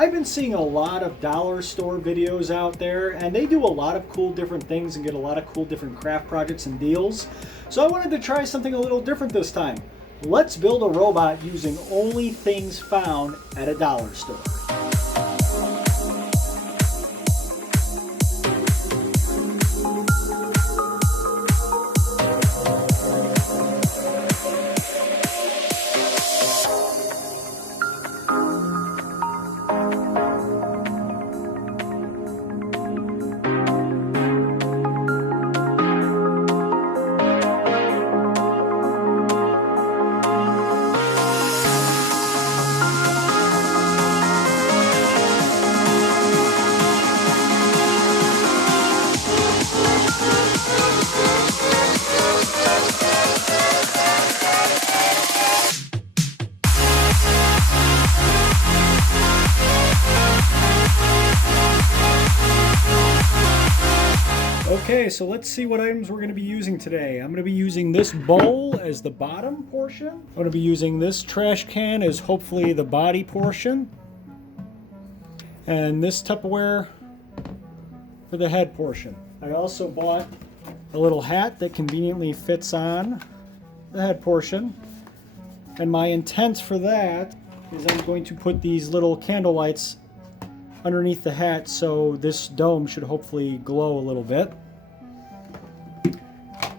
I've been seeing a lot of dollar store videos out there, and they do a lot of cool different things and get a lot of cool different craft projects and deals. So I wanted to try something a little different this time. Let's build a robot using only things found at a dollar store. Okay, so let's see what items we're going to be using today. I'm going to be using this bowl as the bottom portion. I'm going to be using this trash can as hopefully the body portion. And this Tupperware for the head portion. I also bought a little hat that conveniently fits on the head portion. And my intent for that is I'm going to put these little candle lights underneath the hat, so this dome should hopefully glow a little bit.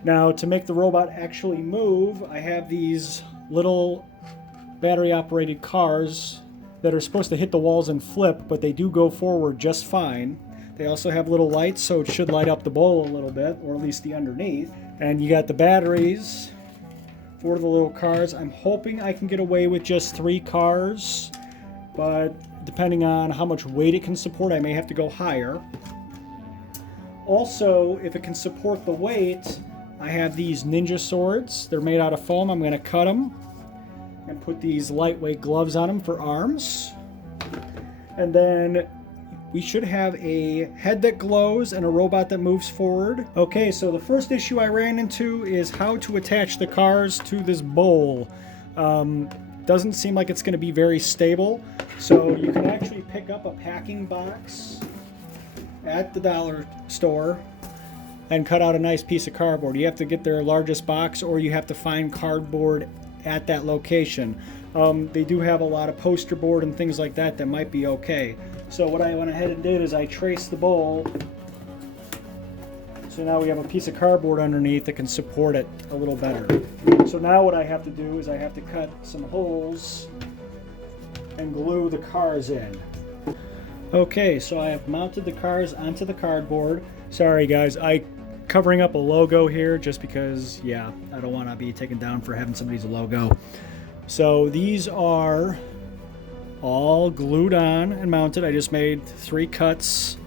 Now, to make the robot actually move, I have these little battery-operated cars that are supposed to hit the walls and flip, but they do go forward just fine. They also have little lights, so it should light up the bowl a little bit, or at least the underneath. And you got the batteries for the little cars. I'm hoping I can get away with just 3 cars, but depending on how much weight it can support, I may have to go higher. Also, if it can support the weight, I have these ninja swords. They're made out of foam. I'm going to cut them and put these lightweight gloves on them for arms. And then we should have a head that glows and a robot that moves forward. Okay, so the first issue I ran into is how to attach the cars to this bowl. Doesn't seem like it's going to be very stable. So you can actually pick up a packing box at the dollar store and cut out a nice piece of cardboard. You have to get their largest box, or you have to find cardboard at that location. They do have a lot of poster board and things like that that might be okay. So what I went ahead and did is I traced the bowl. So now we have a piece of cardboard underneath that can support it a little better. So now what I have to do is I have to cut some holes and glue the cars in. Okay, so I have mounted the cars onto the cardboard. Sorry guys, I covering up a logo here just because, yeah, I don't want to be taken down for having somebody's logo. So these are all glued on and mounted. I just made 3 cuts.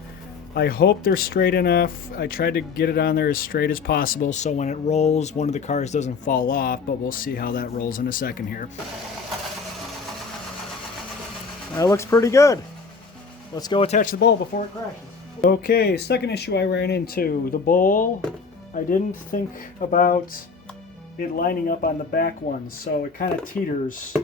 I hope they're straight enough. I tried to get it on there as straight as possible so when it rolls, one of the cars doesn't fall off, but we'll see how that rolls in a second here. That looks pretty good. Let's go attach the bowl before it crashes. Okay, second issue I ran into. The bowl, I didn't think about it lining up on the back ones, so it kind of teeters.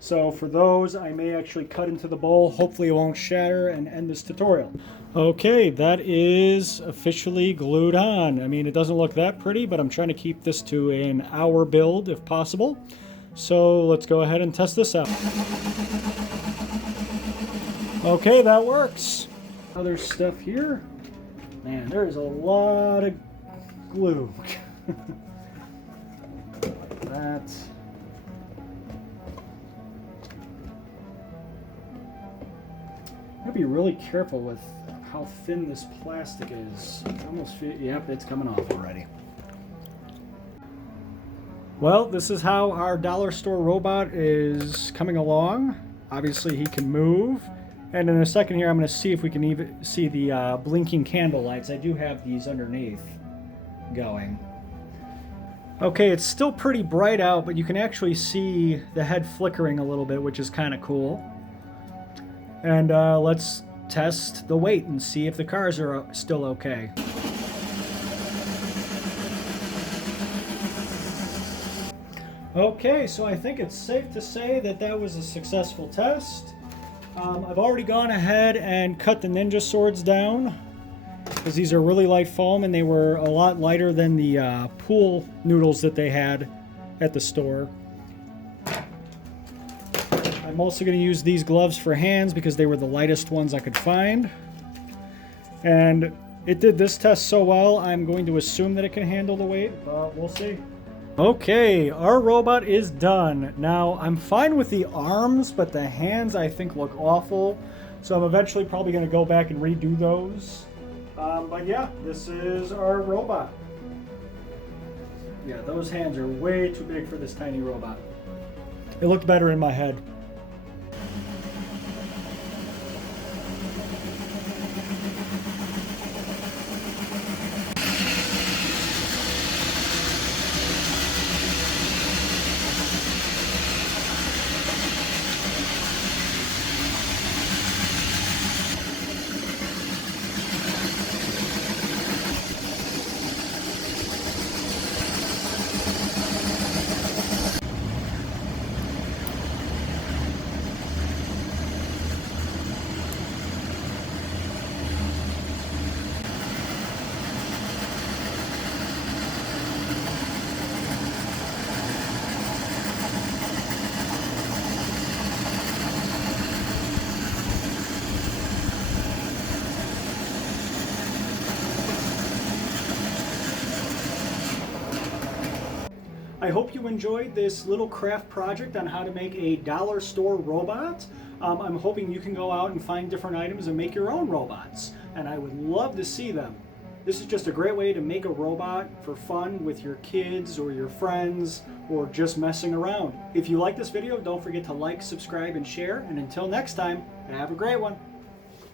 So for those, I may actually cut into the bowl. Hopefully it won't shatter and end this tutorial. Okay, that is officially glued on. I mean, it doesn't look that pretty, but I'm trying to keep this to an hour build if possible. So let's go ahead and test this out. Okay, that works. Other stuff here. Man, there's a lot of glue. That's... I'll be really careful with how thin this plastic is. It's almost yep, it's coming off already. Well, this is how our dollar store robot is coming along. Obviously, he can move. And in a second here, I'm going to see if we can even see the blinking candle lights. I do have these underneath going. Okay, it's still pretty bright out, but you can actually see the head flickering a little bit, which is kind of cool. And let's test the weight and see if the cars are still okay. Okay, so I think it's safe to say that that was a successful test. I've already gone ahead and cut the Ninja swords down because these are really light foam and they were a lot lighter than the pool noodles that they had at the store. I'm also going to use these gloves for hands because they were the lightest ones I could find. And it did this test so well, I'm going to assume that it can handle the weight, but we'll see. Okay, our robot is done. Now, I'm fine with the arms, but the hands I think look awful. So I'm eventually probably going to go back and redo those. But yeah, this is our robot. Yeah, those hands are way too big for this tiny robot. It looked better in my head. I hope you enjoyed this little craft project on how to make a dollar store robot. I'm hoping you can go out and find different items and make your own robots, and I would love to see them. This is just a great way to make a robot for fun with your kids or your friends or just messing around. If you like this video, don't forget to like, subscribe, and share, and until next time, have a great one.